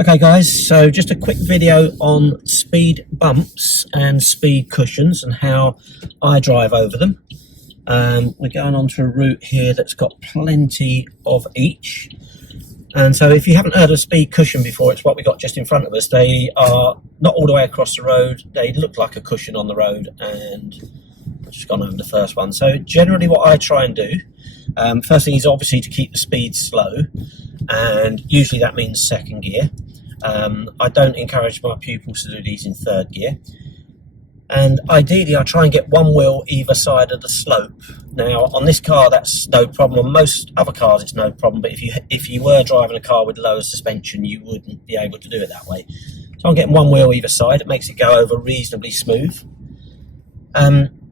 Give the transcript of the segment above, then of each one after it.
Okay guys, so just a quick video on speed bumps and speed cushions and how I drive over them. We're going onto a route here that's got plenty of each. And so if you haven't heard of a speed cushion before, it's what we got just in front of us. They are not all the way across the road. They look like a cushion on the road, and I've just gone over the first one. So generally what I try and do, first thing is obviously to keep the speed slow, and usually that means second gear. I don't encourage my pupils to do these in third gear, and ideally I try and get one wheel either side of the slope. Now on this car that's no problem, on most other cars it's no problem, but if you were driving a car with lower suspension you wouldn't be able to do it that way. So I'm getting one wheel either side. It makes it go over reasonably smooth.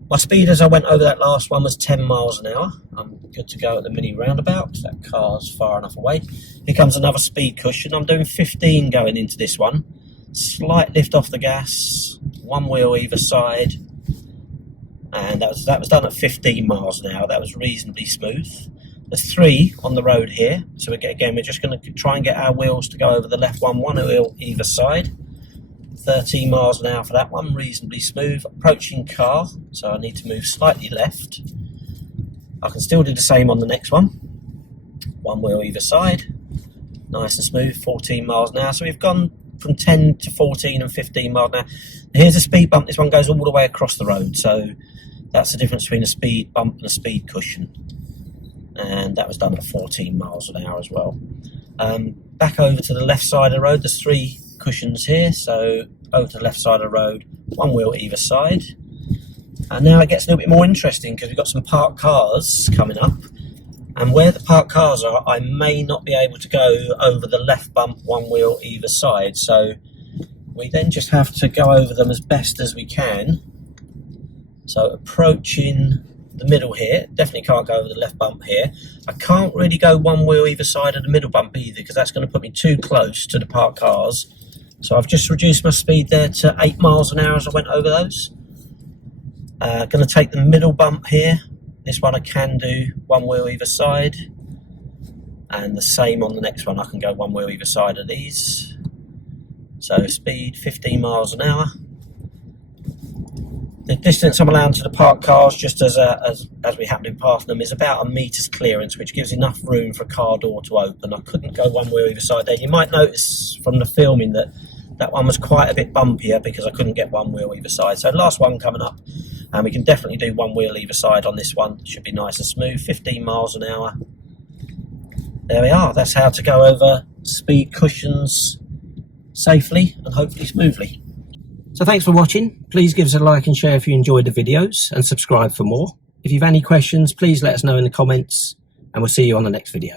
My speed as I went over that last one was 10 miles an hour. I'm good to go at the mini roundabout because that car's far enough away. Here comes another speed cushion. I'm doing 15 going into this one. Slight lift off the gas, one wheel either side, and that was done at 15 miles an hour. That was reasonably smooth. There's 3 on the road here, so we're just going to try and get our wheels to go over the left one wheel either side. 13 miles an hour for that one, reasonably smooth. Approaching car, so I need to move slightly left. I can still do the same on the next one. One wheel either side, nice and smooth, 14 miles an hour. So we've gone from 10 to 14 and 15 miles an hour. Here's a speed bump. This one goes all the way across the road, so that's the difference between a speed bump and a speed cushion. And that was done at 14 miles an hour as well. Back over to the left side of the road, there's 3 cushions here, so over to the left side of the road, one wheel either side. And now it gets a little bit more interesting because we've got some parked cars coming up, and where the parked cars are, I may not be able to go over the left bump one wheel either side, so we then just have to go over them as best as we can. So approaching the middle here, definitely can't go over the left bump here. I can't really go one wheel either side of the middle bump either because that's going to put me too close to the parked cars. So I've just reduced my speed there to 8 miles an hour as I went over those. Going to take the middle bump here. This one I can do one wheel either side, and the same on the next one. I can go one wheel either side of these. So speed 15 miles an hour. The distance I'm allowed to the parked cars, just as we happen to be passing them, is about a meter's clearance, which gives enough room for a car door to open. I couldn't go one wheel either side there. You might notice from the filming that that one was quite a bit bumpier because I couldn't get one wheel either side. So last one coming up, and we can definitely do one wheel either side on this one. Should be nice and smooth, 15 miles an hour. There we are. That's how to go over speed cushions safely and hopefully smoothly. So thanks for watching. Please give us a like and share if you enjoyed the videos, and subscribe for more. If you've any questions, please let us know in the comments, and we'll see you on the next video.